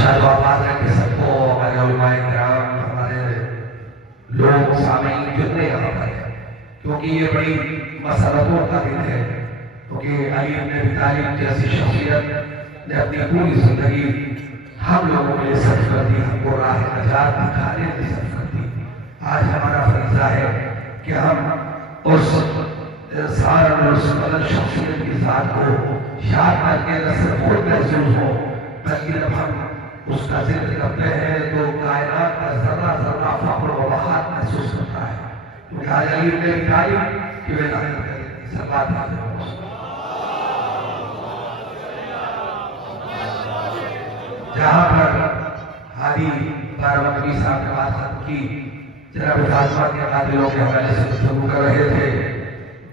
ارشاد آباد ہے کہ سب کو ہمارے علماء کرام ہمارے لوگ سامعین جتنے یہاں پر ہیں کیونکہ یہ بڑی مسرتوں کا دن ہے کیونکہ علی بن ابی طالب جیسی شخصیت نے اپنی پوری زندگی ہم لوگوں کے لیے صرف کر دی، ہم کو راہ نجات دکھانے کے لیے صرف کر دی۔ آج ہمارا فریضہ ہے کہ ہم اس انسان اور اس بلند شخصیت کی ذات کو یاد کر کے نہ صرف خود محسوس ہو بلکہ جب ہم اس کا ذکر کرتے ہیں تو کائنات کا ذرہ ذرہ فخر و وقار محسوس کرتا ہے کیونکہ آج علی بن ابی طالب کی ولادت ہے۔ صلوات حاضر ہو جہاں پر ہادی بارہمنوی صاحب نے بات ختم کی، جناب فاطمہ کے قاتلوں کے حوالے سے گفتگو کر رہے تھے۔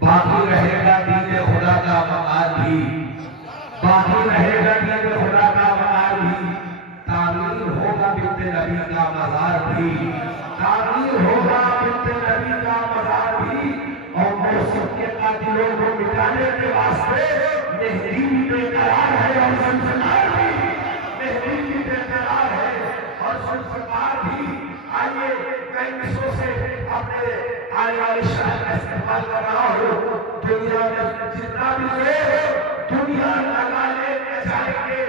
باقی رہے گا دین خدا کا مقام بھی، باقی رہے گا دین خدا کا مقام بھی، تعمیر ہوگا بنت نبی کا مزار بھی، تعمیر ہوگا بنت نبی کا مزار بھی، اور موصف کے قاتلوں کو مٹانے کے واسطے مہدی بھی بے قرار ہے اور سنسنار بھی، مہدی بھی بے قرار ہے اور سنسنار بھی۔ آئیے میں مصروں سے اپنے آنے والی شاعر کا استعمال کر رہا ہوں۔ دنیا میں جتنا بھی لوگ دنیا لگا لے نہ جائیں گے،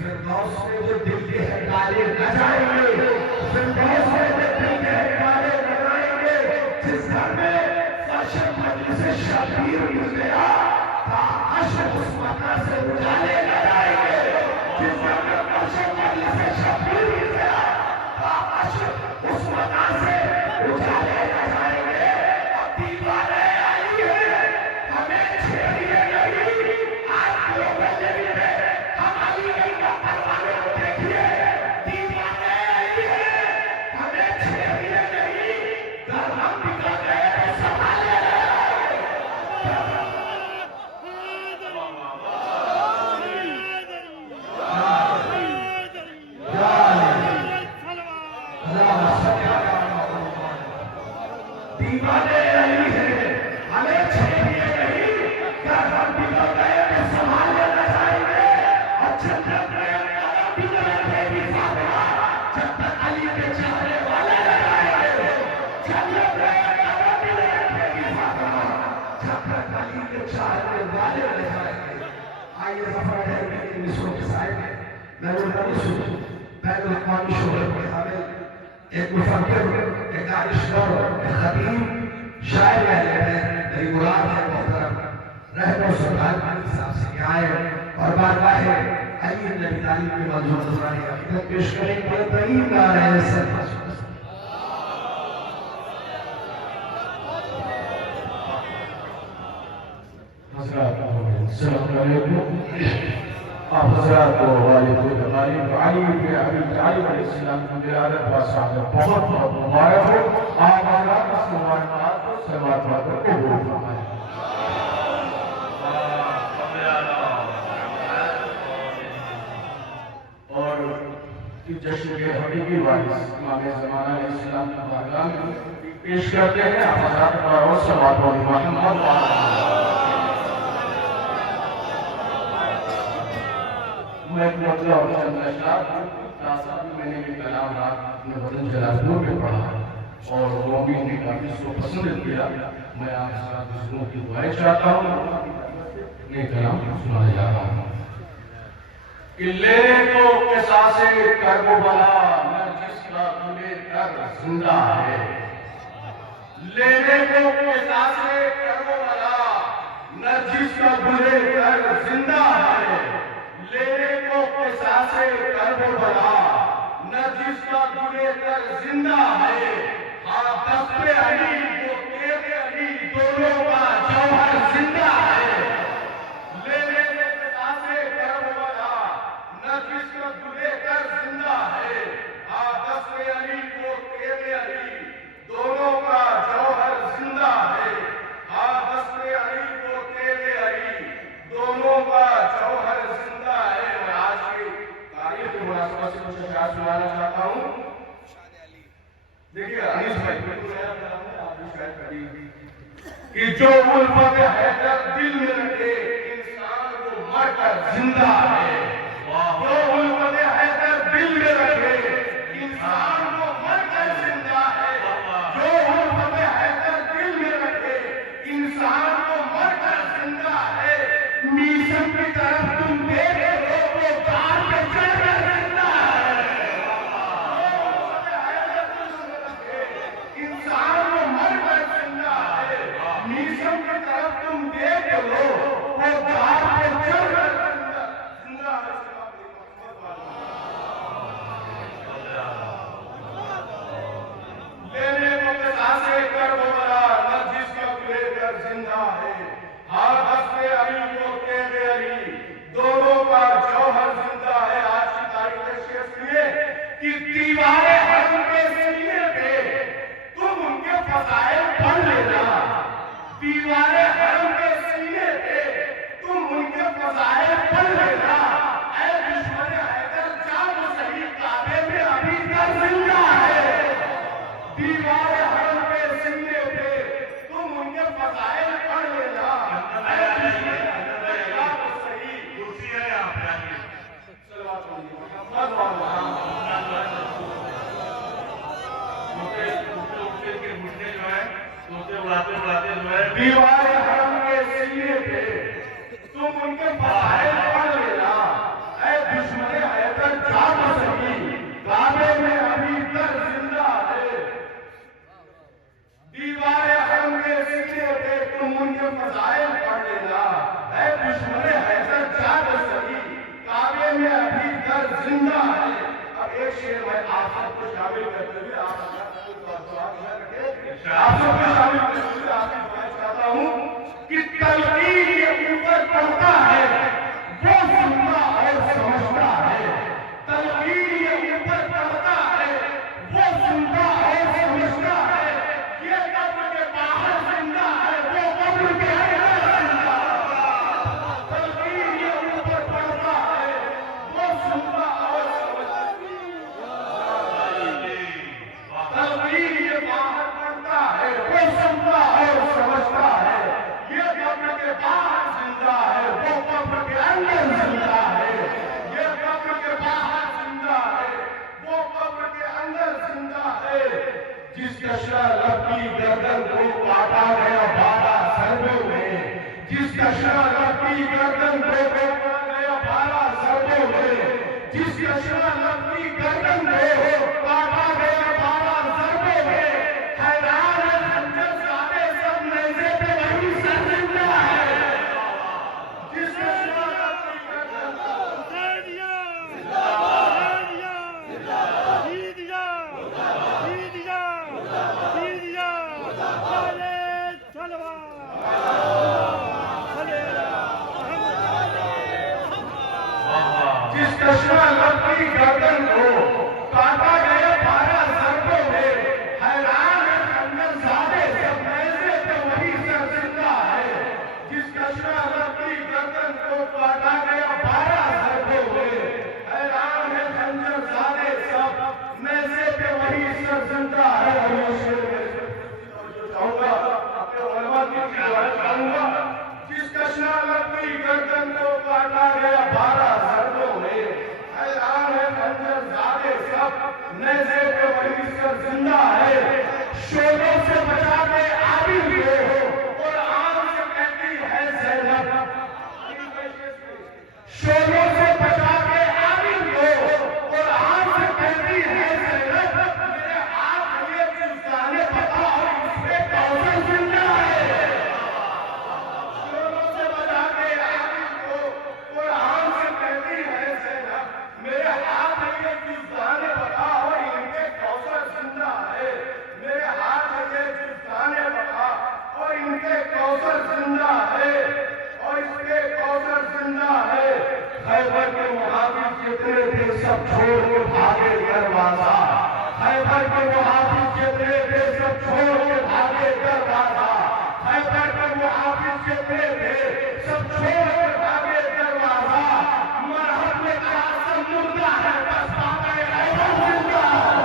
فردوس میں جو دل کے ہٹالے نہ جائیں گے، فردوس میں جو دل کے ہٹالے نہ جائیں گے، جس گھر میں فرش مجلس شبیر مل گیا تا عشق اس مکہ سے اجالے نہ جائیں گے، جس گھر میں فرش مجلس شبیر مل گیا تا عشق اس مکہ سے اجالے نہ جائیں گے۔ اب دیوانے آئی ہے ہمیں چھیڑیے نہیں، آپ لوگ بندے بھی ہیں ہماری گئی کا پروانے کو دیکھیے۔ دیوانے آئی ہے ہمیں چھیڑیے نہیں، در ہم بکا گئے تو سنبھالے دیوانے آئی ہے ہمیں چھیڑیے نہیں، در ہم بکا گئے تو سنبھالے نہ جائیں گے۔ اور جب تک بکا رکھے گی فاطمہ، جب تک علی کے چاہنے والے نہ آئیں گے، جب تک بکا رکھے گی فاطمہ، جب تک علی کے چاہنے والے نہ آئیں گے۔ آئیے ظفر ہے میری مصروں کے سائے میں میں نے بین الاقوامی شہرت کے حامل ایک مفکر، ایک دانشور، ایک خطیب، شاعر ہے، میری مراد ہے محترم رہنو سلطان علی صاحب سے کہ آئے اور بارگاہ علی بن ابی طالب کی منظور نذرانی عقیدت پیش کریں۔ بہترین گا رہے ہیں سرفراز السلام علیکم۔ آپ حضرات کو والد تعلیم علی بن ابی طالب علیہ السلام کی ولادت و سعادت بہت بہت مبارک ہو۔ آپ حضرات اس مبارکباد کو صلوات پڑھ کر قبول فرمائیں۔ اور جشن کے حقیقی وارث امام زمانہ علیہ السلام کی بارگاہ میں پیش کرتے ہیں آپ حضرات اور صلوات و محمد میں ایک مرتبہ اور چند اشعار تازہ بھی میں نے بھی کلام رات اپنے وطن جلالپور میں پڑھا اور قومی نے کافی اس کو پسند کیا۔ میں آپ حضرات دوسروں کی دعائیں چاہتا ہوں، یہ کلام سنایا جا رہا ہوں کہ لے تو قصاص کربلا نرجس کا گلے کر زندہ ہے، لینے کو قصاص کربلا نرجس کا گلے کر زندہ ہے، لینے کو قصاص کربلا نرجس کا گلے کر زندہ ہے، ہاں دست علی وہ تیغ علی دونوں کا جوہر زندہ ہے، لینے کو قصاص کربلا نرجس کا گلے کر زندہ ہے، ہاں دست علی وہ تیغ علی دونوں کا جوہر زندہ ہے، ہاں دست علی وہ تیغ علی دونوں کا جوہر زندہ ہے۔ میں آج کی تاریخ کی مناسبت سے کچھ اشعار سنانا چاہتا ہوں۔ دیکھیے انیس بھائی آپ بھی شاید کبھی کہ جو الفت حیدر دل میں رکھے انسان کو مر کر زندہ ہے، جو الفت حیدر دل دیوارے حرم کے سینے پہ تم ان کے فضائل پڑھ لینا، اے دشمن حیدر جان صحیح کعبے میں ابھی تک زندہ ہے۔ دیوارے حرم کے سینے پہ تم ان کے فضائل پڑھ لینا، اے دشمن حیدر جان صحیح۔ کرسی ہے یہاں پہ آگے۔ صلوات محمد و محمد۔ دیوارے حرم کے سینے پہ تم ان کے فضائل پڑھ لینا، اے دشمن حیدر جان صحیح کعبے میں ابھی تک زندہ ہے۔ دیوارے حرم کے سینے پہ تم ان کے فضائل پڑھ لینا، اے دشمن حیدر جان صحیح کعبے میں ابھی تک زندہ ہے۔ اب ایک شعر میں آپ سب کو شامل کرتے ہوئے آپ سب کو شامل کرتے ہوئے آپ کی دعائیں چاہتا ہوں کہ تلقین یہ اوپر پڑھتا ہے وہ سنتا اور سمجھتا ہے، تلقین یہ اوپر پڑھتا ہے وہ سنتا اور سمجھتا ہے، یہ قبر کے باہر زندہ ہے وہ قبر کے اندر زندہ ہے، تلقین یہ اوپر پڑھتا ہے وہ سنتا اور تلقین یہ باہر پڑھتا ہے وہ سنتا اور سمجھتا ہے، یہ قبر کے باہر زندہ ہے وہ قبر کے اندر زندہ ہے، یہ قبر کے باہر زندہ ہے وہ قبر کے اندر زندہ ہے۔ جس کشرا لب کی گردن کو کاٹا گیا 12 ضربوں میں، جس کشرا لب کی گردن کو کاٹا گیا 12 ضربوں میں، جس کشرا لب کی گردن کو کاٹا گیا 12 ضربوں میں، حیران ہے خنجر زادے سب نیزے پہ وہی سر زندہ ہے، جس کشرا لب کی گردن جس کشرا لب کی گردن کو کاٹا گیا 12 ضربوں میں، حیران ہے خنجر زادے سب نیزے پہ وہی سر زندہ ہے، جس کشرا لب کی گردن کو کاٹا گیا 12 ضربوں میں، حیران ہے خنجر زادے سب نیزے پہ وہی سر زندہ ہے۔ اور یہ شعر میں چاہوں گا اپنے علماء کی دعائیں چاہوں گا، جس کشرا لب کی گردن کو کاٹا گیا 12 ضربوں میں، حیران ہے خنجر زادے سب نیزے پہ وہی سر زندہ ہے، شعلوں سے بچا کے عابد کو قرآن سے کہتی ہے زینب، شعلوں سے بچا کے عابد کو قرآن سے کہتی ہے زینب، میرے ہاتھ یہ چیزانے پتا اور اس پہ کوثر زندہ ہے، شعلوں سے بچا کے عابد کو قرآن سے کہتی ہے زینب، میرے ہاتھ یہ چیزانے پتا اور ان کے کوثر زندہ ہے، میرے ہاتھ یہ چیزانے پتا اور ان کے کوثر زندہ ہے، اور اس کے کوثر زندہ ہے۔ خیبر کے محافظ جتنے تھے سب چھوڑ کے بھاگے دروازہ، خیبر کے محافظ جتنے تھے سب چھوڑ کے بھاگے دروازہ، خیبر کے محافظ جتنے تھے سب چھوڑ کے بھاگے دروازہ، مرحب میں قاسم مردہ ہے بس بابا حیدر زندہ ہے۔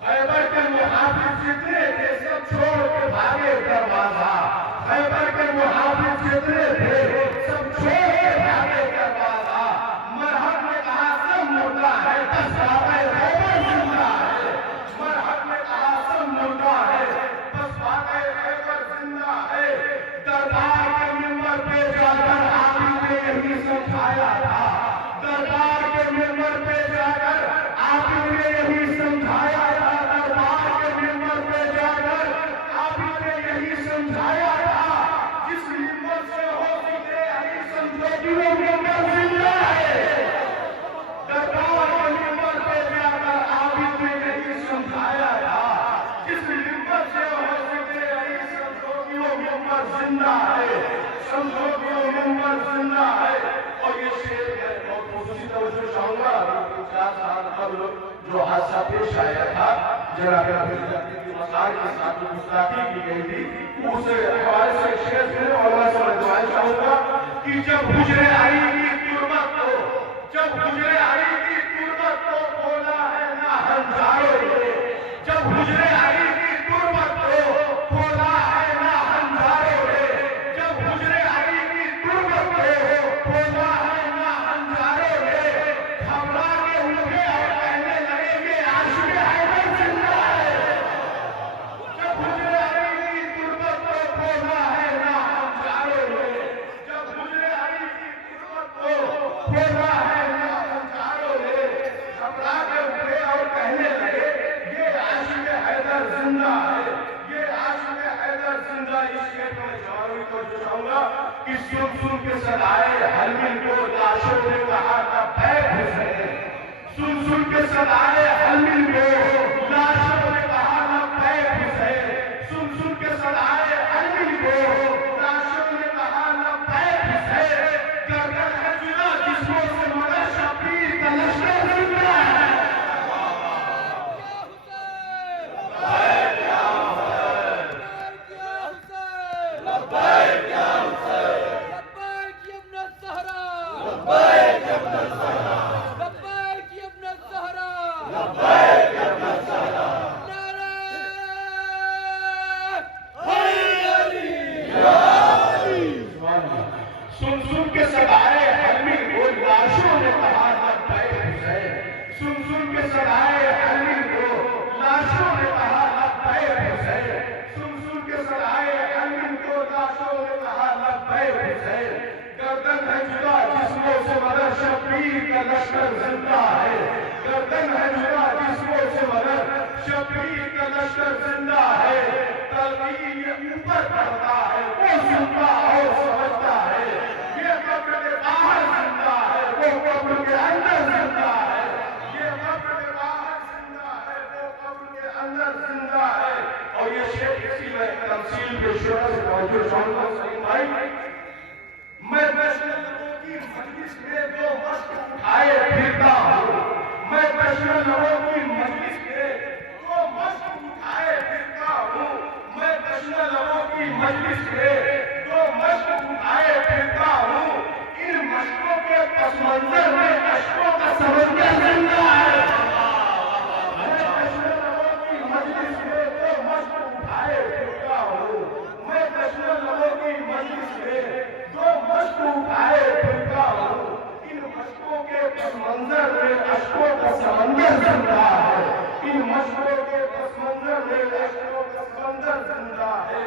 خیبر کے محافظ جتنے تھے سب زندہ ہے، سمجھو کہ وہ منبر زندہ ہے۔ اور یہ شعر میں بہت خصوصی توجہ چاہوں گا، 4 سال قبل جو حادثہ پیش آیا تھا، جناب کی مسائل کے ساتھ جو گستاخی کی گئی تھی، اس حوالے سے شعر میں علماء سے دعائیں چاہوں گا کہ جب حجرے علی کی تربت کو، جب حجرے علی کی تربت کو کھولا ہے نہ ہنجاروں نے، جب حجرے علی کی تربت کو کھولا ہے نہ ہنجاروں نے، جب حجرے علی کی تربت کو کھولا ہے نہ ہنجاروں نے، گھبرا کے اٹھے اور کہنے لگے کہ عاشق حیدر زندہ ہے۔ جب حجرے علی کی تربت کو کھولا ہے نہ ہنجاروں نے، جب حجرے علی کی تربت کو کھولا ہے نہ ہنجاروں نے، گھبرا کے اٹھے اور کہنے لگے یہ عاشق حیدر زندہ ہے، یہ عاشق حیدر زندہ۔ اس شعر میں جوابی توجہ چاہوں گا کہ سن سن کے صدائے حلمی کو لاشوں نے کہا لبیک حسین، سن سن کے صدائے حلمی کو لاشوں نے کہا لبیک حسین، سن سن کے صدائے حلمی کو لاشوں نے کہا لبیک حسین، گردن ہے جدا جسموں سے مگر شبیر کا لشکر زندہ ہے۔ سن سن کے صدائے حلمی کو لاشوں نے کہا لبیک حسین، سن سن کے صدائے حلمی کو لاشوں نے کہا لبیک حسین، سن سن کے صدائے حلمی کو لاشوں نے کہا لبیک حسین، گردن ہے جدا جسموں سے مگر شبیر کا لشکر زندہ ہے، گردن ہے جدا جسموں سے مگر شبیر کا لشکر زندہ ہے۔ تلقین یہ اوپر پڑھتا ہے، وہ سنتا اور سمجھتا ہے، یہ قبر کے باہر زندہ ہے، وہ قبر کے اندر زندہ ہے، یہ قبر کے باہر زندہ ہے، وہ قبر کے اندر زندہ ہے۔ اور یہ شعر اسی میں تمثیل کے شعر سے توجہ چاہوں گا سلیم بھائی، میں بشر لبوں کی مجلس میں جو مشق اٹھائے پھرتا ہوں، میں بشر لبوں کی مجلس میں جو مشق اٹھائے پھرتا ہوں، میں بشر لبوں کی مجلس میں جو مشق اٹھائے پھرتا ہوں، ان مشقوں کے پس منظر میں اشکوں کا سمندر زندہ ہے۔ میں بشر لبوں کی مجلس میں جو مشق اٹھائے پھرتا ہوں، میں بشر لبوں کی مجلس میں جو مشق اٹھائے پھرتا ہوں، ان مشقوں کے پس منظر میں اشکوں کا سمندر زندہ ہے، ان مشقوں کے پس منظر میں اشکوں کا سمندر زندہ ہے۔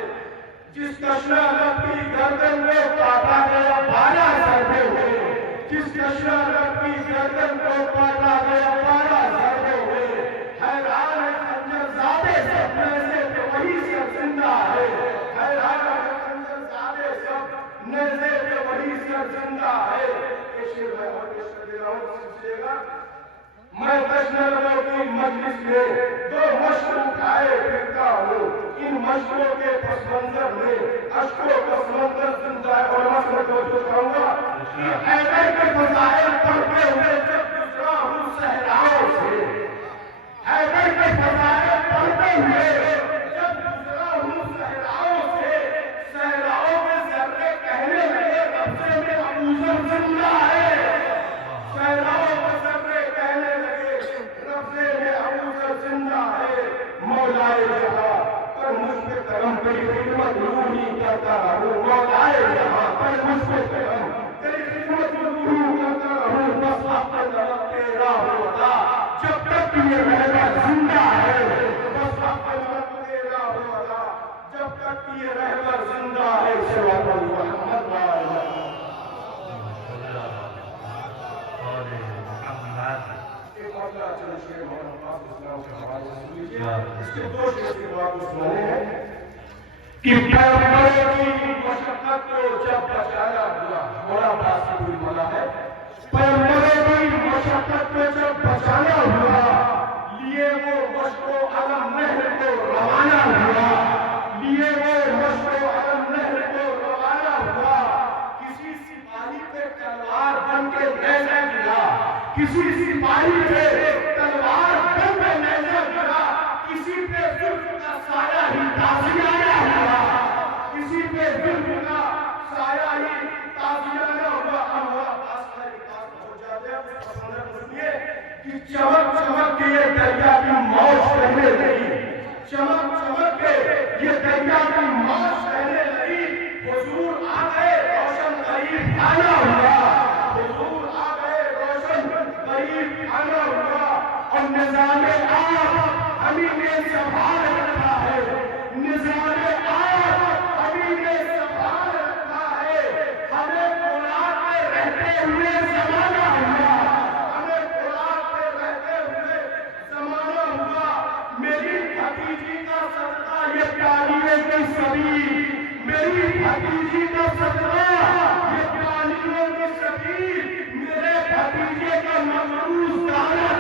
جس تشنہ لب کی گردن میں کاٹا گیا 12 ضربے ہوئے، جس تشنہ لب کی گردن کو کاٹا گیا 12 ضربے ہوئے، حیران ہے خنجر زادے سب نیزے پہ وہی سر زندہ ہے، حیران ہے خنجر زادے سب نیزے پہ وہی سر زندہ ہے۔ یہ شعر میں اور پیش کر دے رہا ہوں، سمجھیے گا۔ میں بشر لبوں کی مجلس میں جو مشق اٹھائے پھرتا ہوں، ان مشقوں کے پس منظر میں اشکوں کا سمندر زندہ ہے۔ اور میں توجہ چاہوں گا کہ حیدر کے فضائل پڑھتے ہوئے جب گزرا ہوں صحراؤں سے، حیدر کے فضائل پڑھتے ہوئے جب گزرا ہوں صحراؤں سے، صحراؤں میں ذرے کہنے لگے قبضے میں ابوذر زندہ ہے، صحراؤں میں ذرے کہنے لگے قبضے میں ابوذر زندہ ہے۔ مولائے جہاں پر مجھ پہ کرم تیری خدمت روحی کرتا رہوں، مولائے جہاں پر مجھ پہ کرم تیری خدمت روحی کرتا رہوں، بس وقت طلب تیرا ہوتا جب تک یہ رہبر زندہ ہے، بس وقت طلب تیرا ہوتا جب تک یہ رہبر زندہ ہے۔ صلوات محمد ایک اور چلو شعر مولانا عباس اسلام کے حوالے سے سن لیجیے، اس کے 2 شعر کے بعد سنانے ہیں کہ پیغمبروں کی مشقت کو جب بچایا ہوا، مولانا عباس کی پوری ملا ہے، پیغمبروں کی مشقت کو جب بچایا ہوا، لیے وہ مشق و علم نہر کو روانہ ہوا، لیے وہ مشق و علم نہر کو کہ یہ دریا کی موج کہنے لگی، چمک چمک کے یہ دریا کی موج کہنے لگی، حضور آ گئے روشن قریب آنا ہوا، حضور آ گئے روشن قریب آنا ہوا، اور نظام آب ہمیں نے سنبھال رکھا ہے، نظام آب ہمیں نے سنبھال رکھا ہے، ہمیں فولاد میں رہتے ہوئے زمانہ ہوا، ہمیں فولاد میں رہتے ہوئے زمانہ ہوا، میری بھتیجی کا صدقہ یہ پیالیوں کی سبیل، میری بھتیجی کا صدقہ یہ پیالیوں کی سبیل، میرے بھتیجے کا مخروض دانا